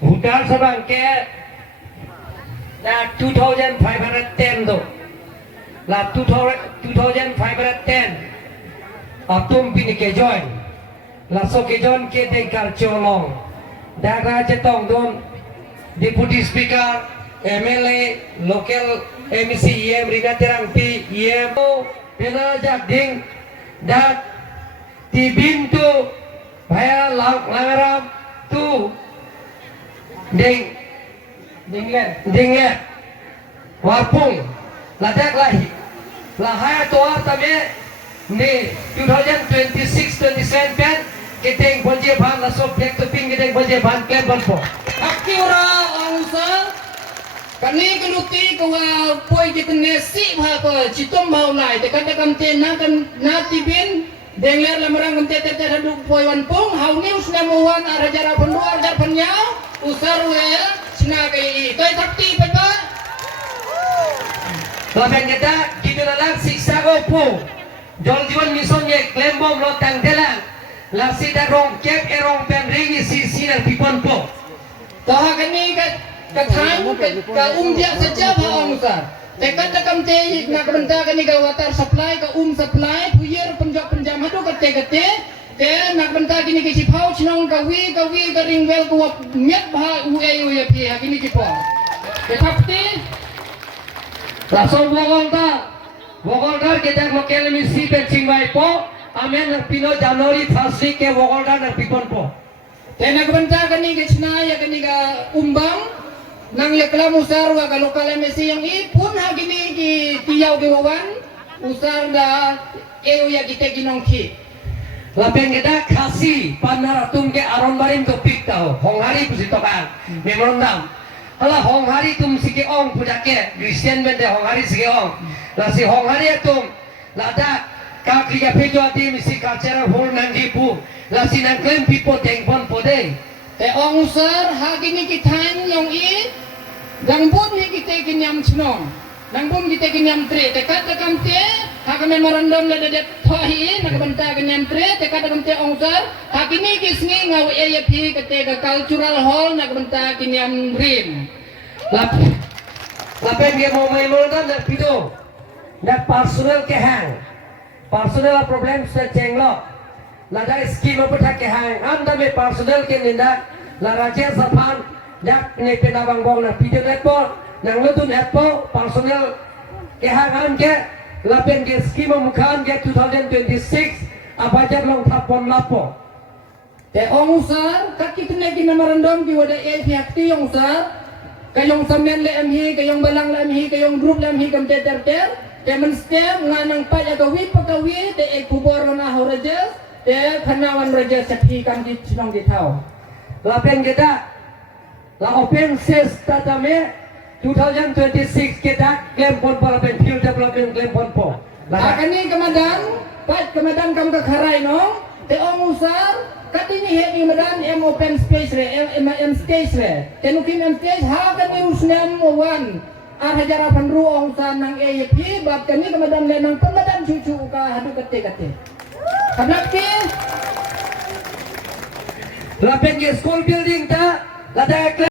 Hutan sabang ke na 2510 tu. La 2510 atum pini Kejai. La so Kejai ke dengkar colong. Dah raja tong don Deputy Speaker, MLA, local MC EM Rina Terang P EM pena jak ding dak tibin tu Baya Lamarang tu ding wapung ladak lahi lahaya toa tame ni 2026-27 keteng bonje ban la so black to ping keteng bonje ban kem ban po Akira angsa kani keluti ko poi kitne si bha ko chitom bau lai te kada kam te na kan na tibin dengler lamarang kam te te hadu poi wan pung hau ni usna muan ara jara penduar jar penya usar we sina kai toi takti pa laban kita kita nak siksa ko po jol jiwan mison ye claim bom lo tang delang la sida rong kep erong pen ringi si nang pipon po toh kani ka thang ka dia saja bha angsa te kada kam te na benta kani ga water supply ka supply puyer penjam hadu kate te nak benta kini ke sipau chnong ka wi ka ring wel ko met bha u e pi kini ki po te thapti langsung Wogolda kita lokal misi pencing mai po amen pino Januari 1 ke Wogolda na pipon po te nak benta kani ke chna ya kani ga umbang nang yakla musar wa ka lokal misi yang i pun ha kini ki tiyau ke wawan usar da eu ya kita ginong ki lapeng kita kasih panaratum ke aron barim to pik tau honghari pusi tokan memorandum hala honghari tum sike ong pujake Christian bende honghari sike ong la si honghari tum lada ka kriya pejo ati misi cultural hall nangi pu la si nang claim pipo tengpon pode te ong usar ha kini ki than yang i langbun ni kita kinyam chnong langbun kita kinyam tre te kata kam te ha ka memorandum le de thahi nak benta kinyam tre te kata kam te ong usar ha kini ki sngi ngau e pi kate ka cultural hall nak benta kinyam rim lapeng ke mau memorandum nak pido nak personal ke hang personal problem sa cenglo lada scheme apa tak ke hang anda me personal ke ninda la raja sapan dak ne penawang bong na pido lepo nang lutu lepo personal ke hang am ke lapeng ke scheme mukhan ke 2026 apa jab long thapon lapo te ong usar kaki tne ki memorandum ki wada e pihak ti ong usar kayong samen le amhi kayong balang le amhi kayong group le amhi kam te ter temen stem nganang pa ya gawi pagawi te ek kubor na horajes te khanawan raja sapi kam di chinong di thau lapeng kita la open ses tatame 2026 kita claim pon po lapeng field development claim pon po kani kamadan kam ka kharai no te ong usar katini he ni madan em open space re em stage re tenukim em stage ha kani usnam wan hajara panru ong sanang AFP bab kami kemadam lenang pemadam cucu ka hadu kate kanapki lapeng school building ta lada